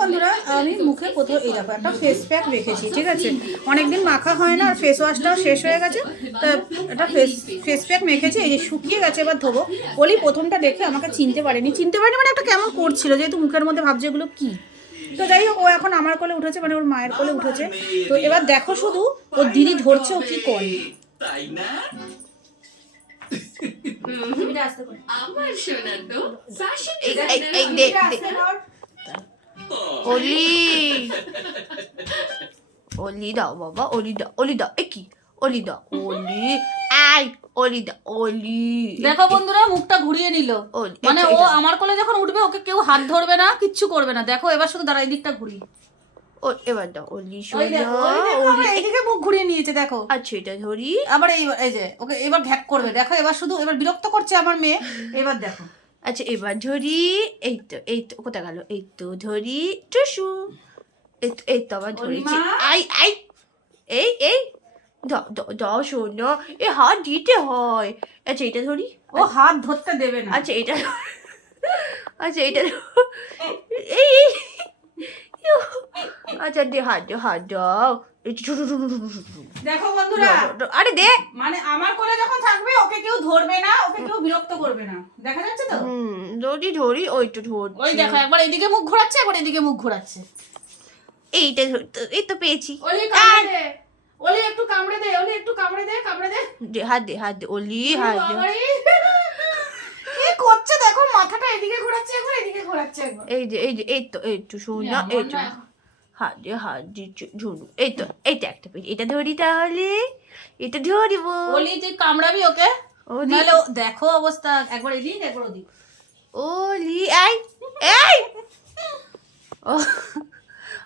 বন্ধুরা আমি মুখে কোথাও এই দেখো একটা ফেস প্যাক রেখেছি ঠিক আছে? অনেকদিন মাখা হয় না আর ফেস ওয়াশটাও শেষ হয়ে গেছে। তা একটা ফেস ফেস প্যাক মেখেছি এই যে শুকিয়ে গেছে এবার ধোবো। বলি প্রথমটা দেখে আমাকে চিনতে পারেনি। চিনতে পারেনি মানে একটা কেমন করছিল যেহেতু মুখের মধ্যে ভাবছে এগুলো কি? তো যাই হোক ও এখন আমার কোলে উঠেছে মানে ওর মায়ের কোলে উঠেছে। তো এবার দেখো শুধু ওর দিদি ধরছে ও কি করে? তাই না আমার সোনা তো অলি অলি দাও বাবা অলি দাও অলি দাও এ কি অলি দাও অলি আই অলি দাও অলি দেখো বন্ধুরা মুখটা ঘুরিয়ে নিল। মানে ও আমার কোলে যখন উঠবে ওকে কেউ হাত ধরবে না কিচ্ছু করবে না। দেখো এবার শুধু দাঁড়া এই দিকটা ঘুরি। ও এবার দাও অলি এইদিকে মুখ ঘুরিয়ে নিয়েছে দেখো। আচ্ছা এটা ধরি। আবার এই এই যে ওকে এবার ঘ্যাক করবে। দেখো এবার শুধু এবার বিরক্ত করছে আমার মেয়ে। এবার দেখো। আচ্ছা এবার ধরি এই তো এই তো কোথায় গেল? এই তো ধরি টুসু। এই তো এই তো আবার ধরি মা? আই আই এই এই দাও শূন্য এ হাত দিতে হয়। আচ্ছা এটা ধরি। ও হাত ধরতে দেবে না। আচ্ছা এটা আচ্ছা এটা এই। আচ্ছা দে হাত দাও হাত দাও। দেখো বন্ধুরা। আরে দে। মানে আমার কোলে যখন থাকবে ওকে কেউ ধরবে না ওকে কেউ বিরক্ত করবে না। দেখা যাচ্ছে তো? হুম ধরি ধরি ওই তো ধরছি। ওই দেখো একবার এদিকে মুখ ঘোরাচ্ছে একবার এদিকে মুখ ঘোরাচ্ছে। এইটা এই তো পেয়েছি। ওলি কামড়ে দে। ওলি একটু কামড়ে দে ওলি একটু কামড়ে দে কামড়ে দে। দে হাত দে হাত দে ওলি হাত দে। কি করছে দেখো মাথাটা এদিকে ঘোরাচ্ছে একবার এদিকে ঘোরাচ্ছে একবার। এই যে এই যে এই তো এই তো শোনা এমন এই তো। না। হাত হাত দিয়ে ঝুনু। এই তো এইটা একটা পেয়েছি। এটা ধরি তাহলে? এটা ধরিব। ওলি তুই কামড়াবি ওকে? নাহলে দেখো অবস্থা একবার এদিক একবার ওদিক। ওলি এই এই!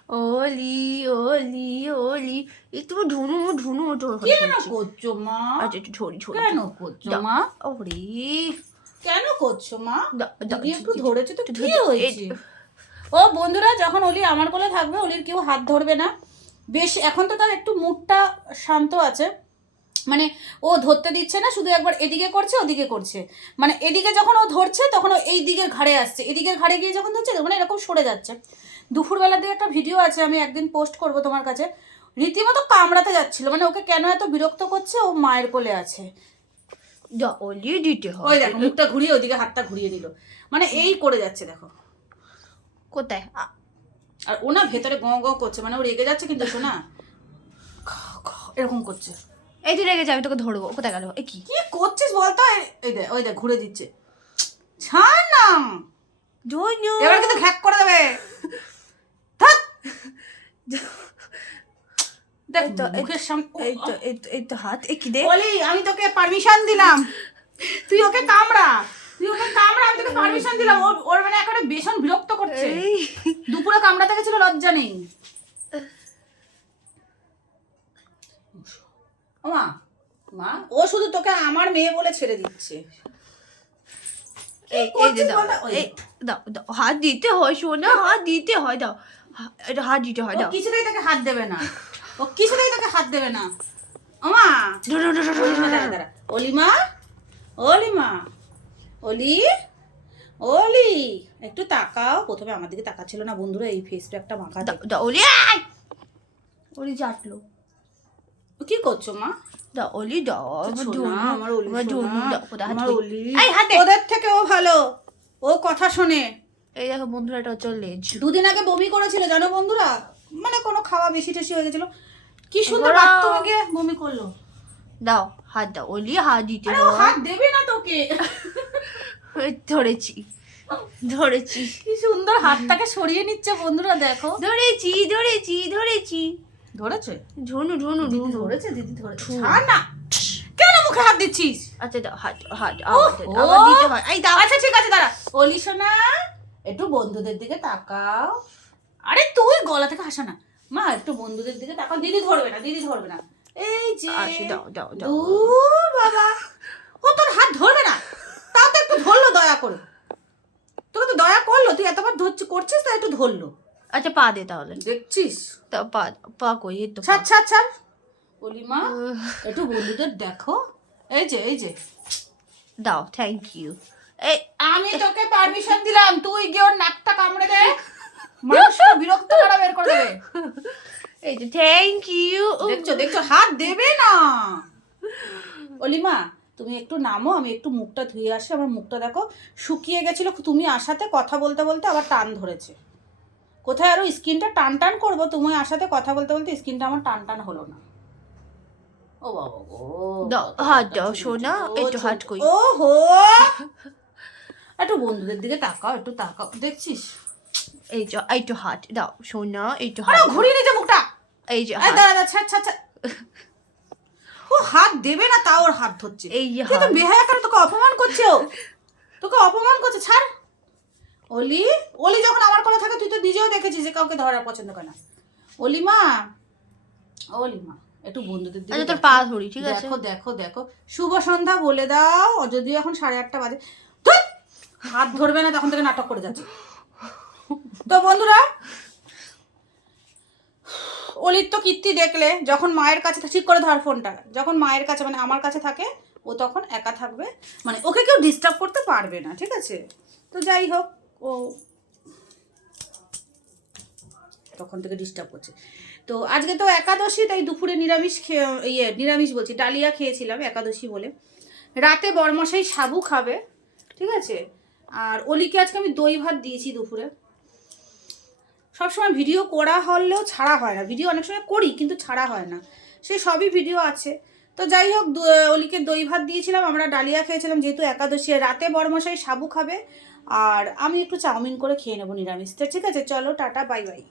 ওলি ওলি ওলি। এই তুমি ঝুনু ঝুনু ধর কেন করছ মা? আচ্ছা একটু ঝরি ঝরি কেন করছ মা? ওরে। কেন করছ মা? দাও, একটু ধরেছে তো কি হয়েছে? ও বন্ধুরা যখন অলি আমার কোলে থাকবে অলির কেউ হাত ধরবে না। বেশ এখন তো তার একটু মুডটা শান্ত আছে। মানে ও ধরতে দিচ্ছে না শুধু একবার এদিকে করছে ওদিকে করছে। মানে এদিকে যখন ও ধরছে তখন ও এই দিকের ঘাড়ে আসছে। এদিকের ঘাড়ে গিয়ে যখন ধরছে তখন এরকম সরে যাচ্ছে। দুপুরবেলার দিকে একটা ভিডিও আছে আমি একদিন পোস্ট করব তোমার কাছে। রীতিমতো কামড়াতে যাচ্ছিল মানে ওকে কেন এত বিরক্ত করছে ও মায়ের কোলে আছে। ওই দেখো মুখটা ঘুরিয়ে ওদিকে হাতটা ঘুরিয়ে দিল। মানে এই করে যাচ্ছে দেখো। কোথায়? আর ও না ভেতরে গঁ গঁ করছে মানে ও রেগে যাচ্ছে কিন্তু শোনা। এরকম করছে। এই যে রেগে যাবে তোকে ধরবো। কোথায় গেল? এ কি? কি করছিস বলতো এই- দেখ ওই দেখ ঘুরে দিচ্ছে। ছাড় না। ধনু এবার কিন্তু ঘ্যাক করে দেবে। দেখ তো, মুখের সামনে এই তো এই তো হাত। এ কি দে? বলি আমি তোকে পারমিশন দিলাম। তুই ওকে কামড়া। তুই ওকে কামড়া আমি তোকে পারমিশন দিলাম। একেবারে ভীষণ বিরক্ত করছে। দুপুরে কামড়াতে গেছিল লজ্জা নেই। মা মা ও শুধু তোকে আমার মেয়ে বলে ছেড়ে দিচ্ছে। হাত দিতে হয় শোনা হাত দিতে হয় দাও। এটা হাত দিতে হয় দাও। কিছুতেই তোকে হাত দেবে না। ও কিছুতেই তোকে হাত দেবে না। ও মা অলিমা দাঁড়া অলি একটু তাকাও। প্রথমে আমার দিকে তাকাচ্ছিল না বন্ধুরা এই ফেস প্যাকটা মাখা ওলি আই ওলি চাটলো কি করছ মা? দাও ওলি দাও আমার সোনা, আমার এই হাত ওদের থেকে ও ভালো। ও কথা শোনে। এই দেখো বন্ধুরা এটা হচ্ছে লেজ। দুদিন আগে বমি করেছিল জানো বন্ধুরা? মানে কোনো খাওয়া বেশি টেশি হয়ে গেছিল। কি সুন্দর বাথরুমে গিয়ে বমি করল। দাও হাত দাও ওলি হাত দিতে ও হাত দেবে না তোকে। ধরেছি। ধরেছি। কি সুন্দর হাতটাকে সরিয়ে নিচ্ছে বন্ধুরা দেখো। ধরেছি ধরেছি ধরেছি। ধরেছে? ঝুনু ঝুনু দিদি ধরেছে দিদি ধরেছে। না। কেন মুখে হাত দিচ্ছিস? আচ্ছা দাও হাত হাত আবার দিতে হয় এই দাও। আচ্ছা ঠিক আছে দাঁড়া। অলি সোনা একটু বন্ধুদের দিকে তাকাও। আরে তুই গলা থেকে হাসা না। মা একটু বন্ধুদের দিকে তাকাও। দিদি ধরবে না দিদি ধরবে না। এই যে আচ্ছা দাও দাও দাও। বাবা। ও তোর হাত ধরবে না তাও তো একটু ধরলো দয়া করে। তোকে তো দয়া করল তুই এতবার ধরছি করছিস তো একটু ধরলো। আচ্ছা পা দে তাহলে। দেখছিস? তা পা পা কই এই তো। ছাড় ছাড় ছাড়। বলি মা উহ, একটু বন্ধুদের দেখো। এই যে এই যে। দাও থ্যাংক ইউ এই আমি তোকে পারমিশন দিলাম তুই গিয়ে ওর নাকটা কামড়ে দে। মানুষটা বিরক্ত করা বের করে দেবে। এই যে থ্যাংক ইউ দেখছ দেখছ হাত দেবে না। অলিমা তুমি একটু নামো আমি একটু মুখটা ধুয়ে আসি। আমার মুখটা দেখো শুকিয়ে গেছিল তুমি আসাতে কথা বলতে বলতে আবার টান ধরেছে। কোথায় আরও স্কিনটা টান টান করব? তুমি আসাতে কথা বলতে বলতে স্কিনটা আমার টান টান হলো না। ও বাবা গো দাও, কত হাত দাও, ছোট সোনা, একটু হাত কই। ও হো একটু বন্ধুদের দিকে তাকাও একটু তাকাও দেখছিস? এই যে তো হাত দাও সোনা তো আরে হাত। ঘুরিয়ে নিচে মুখটা। এই যে দাঁড়া দাঁড়া ছাড় ছাড় ছাড়। ও হাত দেবে না তাও ওর হাত ধরছে। এই তুই তো বেহায়া কেন? তোকে অপমান করছে ও। তোকে অপমান করছে ছাড়। অলি অলি যখন আমার কোলে থাকে তুই তো নিজেও দেখেছিস যে কাউকে ধরা পছন্দ করে না। অলি মা অলি মা একটু বন্ধুদের দিকে আচ্ছা তোর। পা ধরি ঠিক আছে? দেখো দেখো দেখো। শুভ সন্ধ্যা বলে দাও ও যদিও এখন সাড়ে আটটা বাজে। হাত ধরবে না তখন থেকে নাটক করে যাচ্ছে। তো বন্ধুরা অলির তো কীর্তি দেখলে, যখন মায়ের কাছে ঠিক করে ধর ফোনটা, যখন মায়ের কাছে মানে আমার কাছে থাকে, ও তখন একা থাকবে মানে ওকে কেউ ডিস্টার্ব করতে পারবে না, ঠিক আছে? তো যাই হোক, ও তখন থেকে ডিস্টার্ব করছে। তো আজকে তো একাদশী, তাই দুপুরে নিরামিষ খেয়ে ইয়ে নিরামিষ বলছি, ডালিয়া খেয়েছিলাম, একাদশী বলে। রাতে বরমশাই সাবু খাবে, ঠিক আছে? আর অলিকে আজকে আমি দই ভাত দিয়েছি দুপুরে। সবসময় ভিডিও করা হলেও ছাড়া হয় না। ভিডিও অনেক সময় করি, কিন্তু ছাড়া হয় না। সে সবই ভিডিও আছে। তো যাই হোক অলিকে দই ভাত দিয়েছিলাম, আমরা ডালিয়া খেয়েছিলাম, যেহেতু একাদশী রাতে বরমশাই সাবু খাবে। আর আমি একটু চাউমিন করে খেয়ে নেব নিরামিষ। তো ঠিক আছে, চলো, টাটা বাই বাই